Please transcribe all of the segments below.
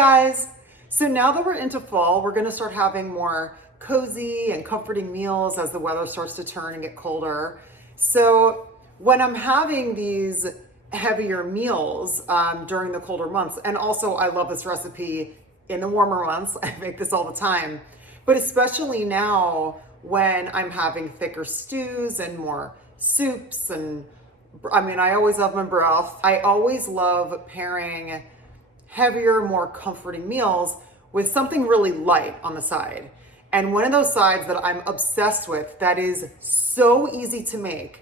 guys. So now that we're into fall, we're gonna start having more cozy and comforting meals as the weather starts to turn and get colder. So when I'm having these heavier meals during the colder months, and also I love this recipe in the warmer months, I make this all the time, but especially now when I'm having thicker stews and more soups and I always love my broth. I always love pairing heavier, more comforting meals with something really light on the side. And one of those sides that I'm obsessed with that is so easy to make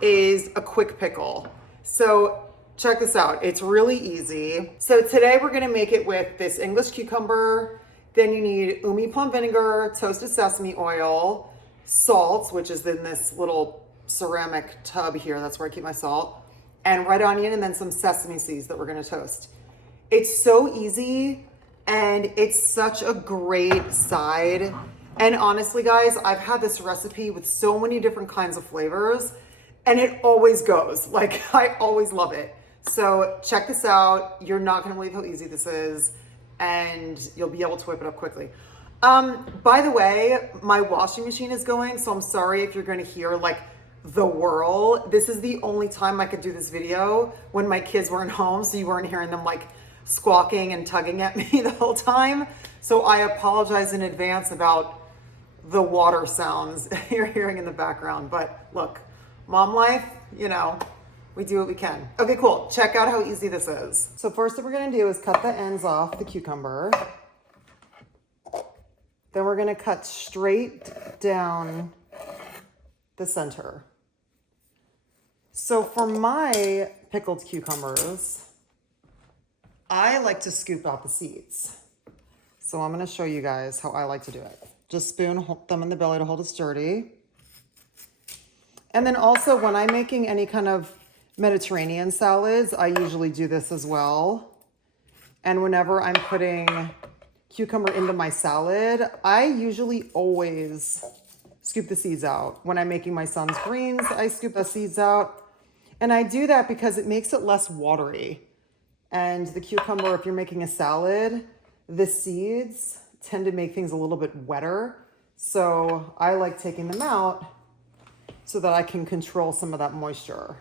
is a quick pickle. So check this out, it's really easy. So today we're gonna make it with this English cucumber, then you need umi plum vinegar, toasted sesame oil, salt, which is in this little ceramic tub here, that's where I keep my salt, and red onion, and then some sesame seeds that we're gonna toast. It's so easy and it's such a great side. And honestly, guys, I've had this recipe with so many different kinds of flavors and it always goes. Like, I always love it. So check this out. You're not gonna believe how easy this is and you'll be able to whip it up quickly. By the way, my washing machine is going, so I'm sorry if you're gonna hear like the whirl. This is the only time I could do this video when my kids weren't home, so you weren't hearing them like squawking and tugging at me the whole time. So I apologize in advance about the water sounds you're hearing in the background. But look, mom life, you know, we do what we can. Okay, cool. Check out how easy this is. So first thing we're gonna do is cut the ends off the cucumber. Then we're gonna cut straight down the center. So for my pickled cucumbers, I like to scoop out the seeds. So I'm gonna show you guys how I like to do it. Just spoon them in the belly to hold it sturdy. And then also when I'm making any kind of Mediterranean salads, I usually do this as well. And whenever I'm putting cucumber into my salad, I usually always scoop the seeds out. When I'm making my son's greens, I scoop the seeds out. And I do that because it makes it less watery. And the cucumber, if you're making a salad, the seeds tend to make things a little bit wetter. So I like taking them out so that I can control some of that moisture.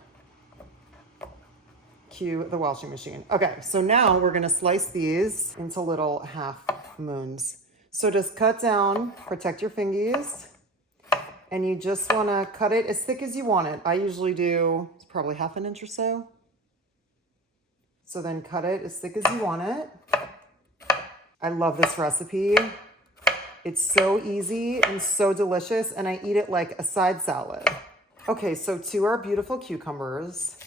Cue the washing machine. Okay, so now we're gonna slice these into little half moons. So just cut down, protect your fingies, and you just wanna cut it as thick as you want it. I usually do probably 1/2 inch or so. So then cut it as thick as you want it. I love this recipe. It's so easy and so delicious, and I eat it like a side salad. Okay, so to our beautiful cucumbers,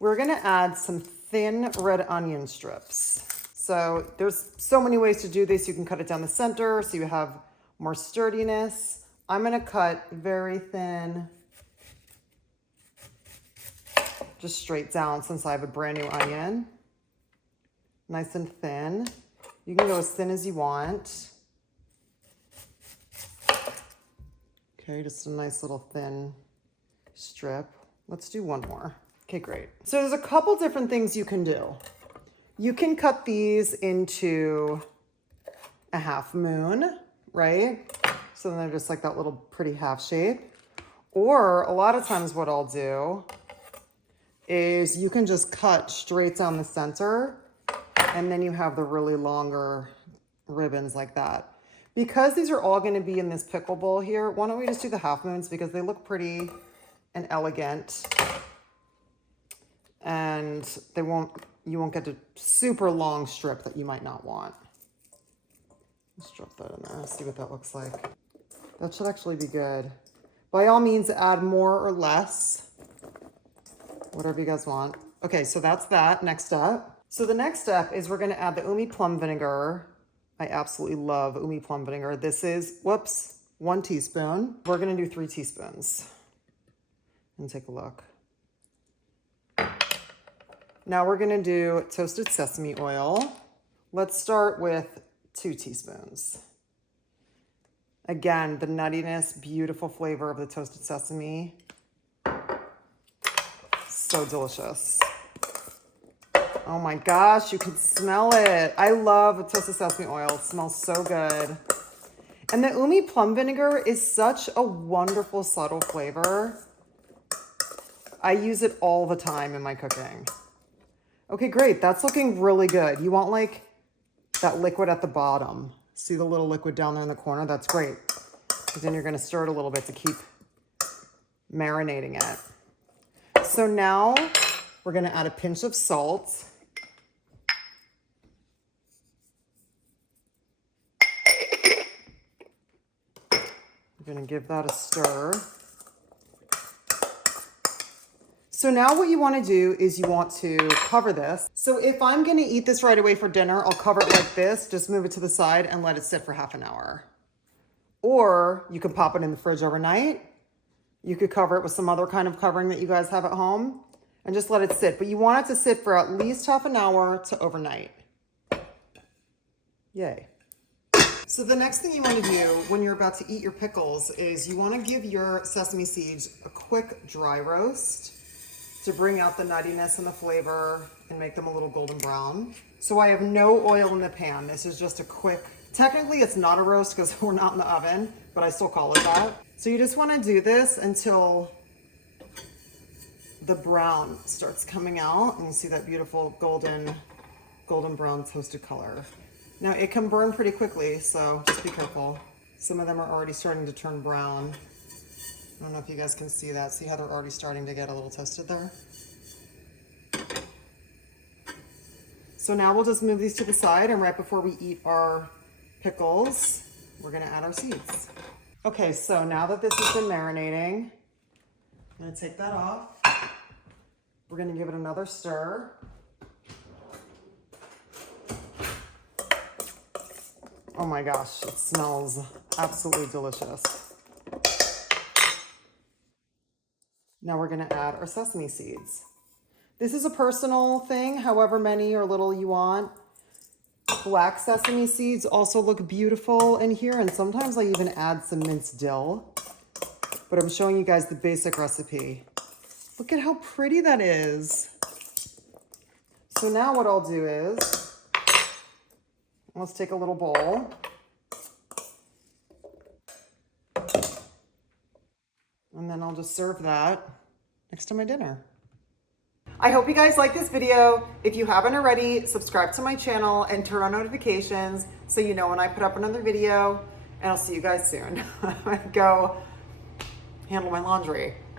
we're gonna add some thin red onion strips. So there's so many ways to do this. You can cut it down the center so you have more sturdiness. I'm gonna cut very thin, just straight down since I have a brand new onion. Nice and thin. You can go as thin as you want. Okay, just a nice little thin strip. Let's do one more. Okay, great. So there's a couple different things you can do. You can cut these into a half moon, right? So then they're just like that little pretty half shape. Or a lot of times what I'll do is you can just cut straight down the center and then you have the really longer ribbons like that. Because these are all gonna be in this pickle bowl here, why don't we just do the half moons because they look pretty and elegant and you won't get a super long strip that you might not want. Let's drop that in there, see what that looks like. That should actually be good. By all means, add more or less. Whatever you guys want. Okay, so that's that. Next step. So the next step is we're gonna add the umi plum vinegar. I absolutely love umi plum vinegar. This is, 1 teaspoon. We're gonna do 3 teaspoons. And take a look. Now we're gonna do toasted sesame oil. Let's start with 2 teaspoons. Again, the nuttiness, beautiful flavor of the toasted sesame. So delicious. Oh my gosh, you can smell it. I love toasted sesame oil. It smells so good. And the umi plum vinegar is such a wonderful, subtle flavor. I use it all the time in my cooking. Okay, great. That's looking really good. You want like that liquid at the bottom. See the little liquid down there in the corner? That's great. Because then you're going to stir it a little bit to keep marinating it. So now we're going to add a pinch of salt. We're going to give that a stir. So now what you want to do is you want to cover this. So if I'm going to eat this right away for dinner, I'll cover it like this, just move it to the side and let it sit for half an hour. Or you can pop it in the fridge overnight. You could cover it with some other kind of covering that you guys have at home and just let it sit. But you want it to sit for at least half an hour to overnight. Yay. So the next thing you want to do when you're about to eat your pickles is you want to give your sesame seeds a quick dry roast to bring out the nuttiness and the flavor and make them a little golden brown. So I have no oil in the pan. This is just a quick, technically it's not a roast because we're not in the oven, but I still call it that. So you just want to do this until the brown starts coming out and you see that beautiful golden brown toasted color. Now it can burn pretty quickly, so just be careful. Some of them are already starting to turn brown. I don't know if you guys can see that. See how they're already starting to get a little toasted there? So now we'll just move these to the side, and right before we eat our pickles, we're gonna add our seeds. Okay, so now that this has been marinating, I'm gonna take that off. We're gonna give it another stir. Oh my gosh, it smells absolutely delicious. Now we're gonna add our sesame seeds. This is a personal thing, however many or little you want. Black sesame seeds also look beautiful in here, and sometimes I even add some minced dill. But I'm showing you guys the basic recipe. Look at how pretty that is. So now what I'll do is, let's take a little bowl. And then I'll just serve that next to my dinner. I hope you guys like this video. If you haven't already, subscribe to my channel and turn on notifications so you know when I put up another video. And I'll see you guys soon. I'm gonna go handle my laundry.